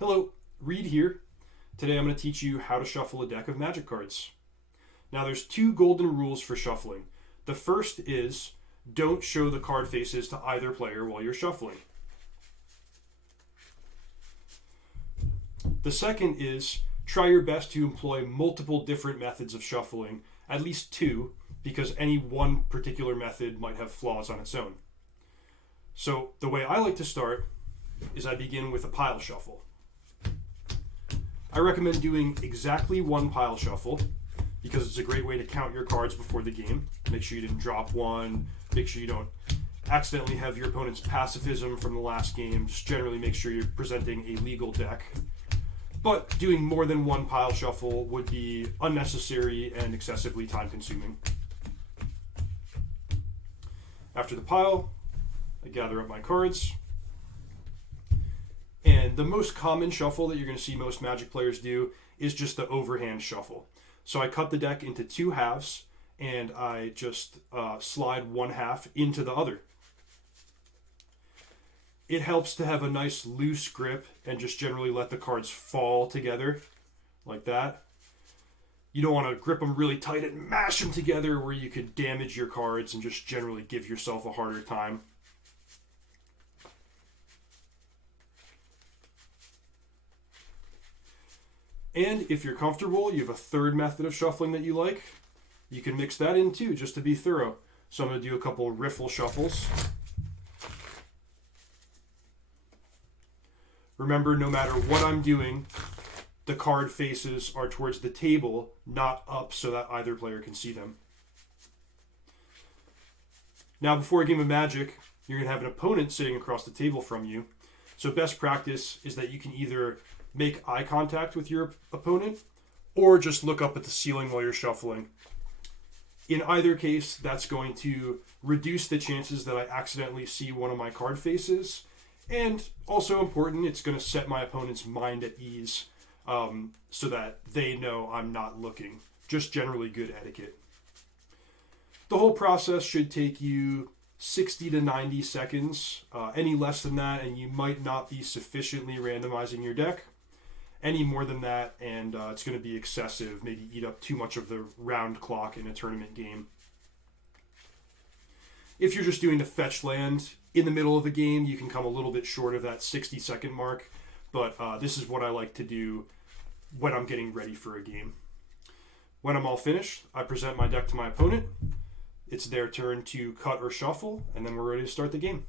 Hello, Reed here. Today I'm going to teach you how to shuffle a deck of Magic cards. Now there's two golden rules for shuffling. The first is don't show the card faces to either player while you're shuffling. The second is try your best to employ multiple different methods of shuffling, at least two, because any one particular method might have flaws on its own. So the way I like to start is I begin with a pile shuffle. I recommend doing exactly one pile shuffle because it's a great way to count your cards before the game. Make sure you didn't drop one. Make sure you don't accidentally have your opponent's pacifism from the last game. Just generally make sure you're presenting a legal deck. But doing more than one pile shuffle would be unnecessary and excessively time consuming. After the pile, I gather up my cards. And the most common shuffle that you're going to see most Magic players do is just the overhand shuffle. So I cut the deck into two halves and I just slide one half into the other. It helps to have a nice loose grip and just generally let the cards fall together like that. You don't want to grip them really tight and mash them together where you could damage your cards and just generally give yourself a harder time. And if you're comfortable, you have a third method of shuffling that you like, you can mix that in too, just to be thorough. So I'm going to do a couple riffle shuffles. Remember, no matter what I'm doing, the card faces are towards the table, not up so that either player can see them. Now, before a game of Magic, you're going to have an opponent sitting across the table from you. So best practice is that you can either make eye contact with your opponent or just look up at the ceiling while you're shuffling. In either case, that's going to reduce the chances that I accidentally see one of my card faces. And also important, it's going to set my opponent's mind at ease so that they know I'm not looking. Just generally good etiquette. The whole process should take you 60 to 90 seconds. Any less than that, and you might not be sufficiently randomizing your deck. Any more than that, and it's going to be excessive, maybe eat up too much of the round clock in a tournament game. If you're just doing the fetch land in the middle of a game, you can come a little bit short of that 60-second mark, but this is what I like to do when I'm getting ready for a game. When I'm all finished, I present my deck to my opponent. It's their turn to cut or shuffle, and then we're ready to start the game.